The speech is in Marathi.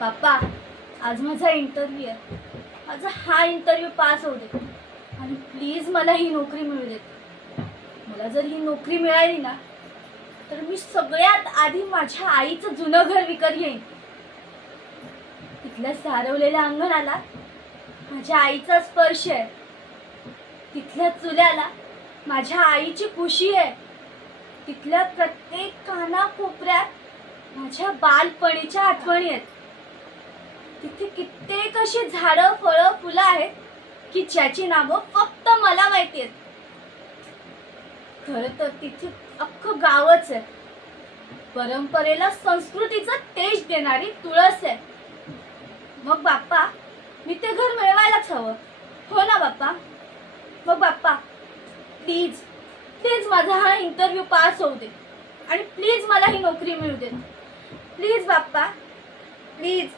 पापा, आज माझा इंटरव्ह्यू आहे. माझा हा इंटरव्ह्यू पास होऊ दे आणि प्लीज मला ही नोकरी मिळू दे. मला जर ही नोकरी मिळाली ना तर मी सगळ्यात आधी माझ्या आईचं जुनं घर विकत येईन. तिथल्या सारवलेल्या अंगणाला माझ्या आईचा स्पर्श आहे. तिथल्या चुल्याला माझ्या आईची खुशी आहे. तिथल्या प्रत्येक कानाकोपऱ्यात माझ्या बालपणीच्या आठवणी आहेत. तिथे कित्येक अशी झाडं, फळं, फुलं आहेत की ज्याची नावं फक्त मला माहिती आहेत. खरं तर तिथे अख्खं गावच आहे. परंपरेला संस्कृतीचं तेज देणारी तुळस आहे. मग बाप्पा, मी ते घर मिळवायलाच हवं, हो ना बाप्पा? मग बाप्पा, प्लीज प्लीज माझा हा इंटरव्ह्यू पास होऊ दे आणि प्लीज मला ही नोकरी मिळू दे. Please Bappa, please.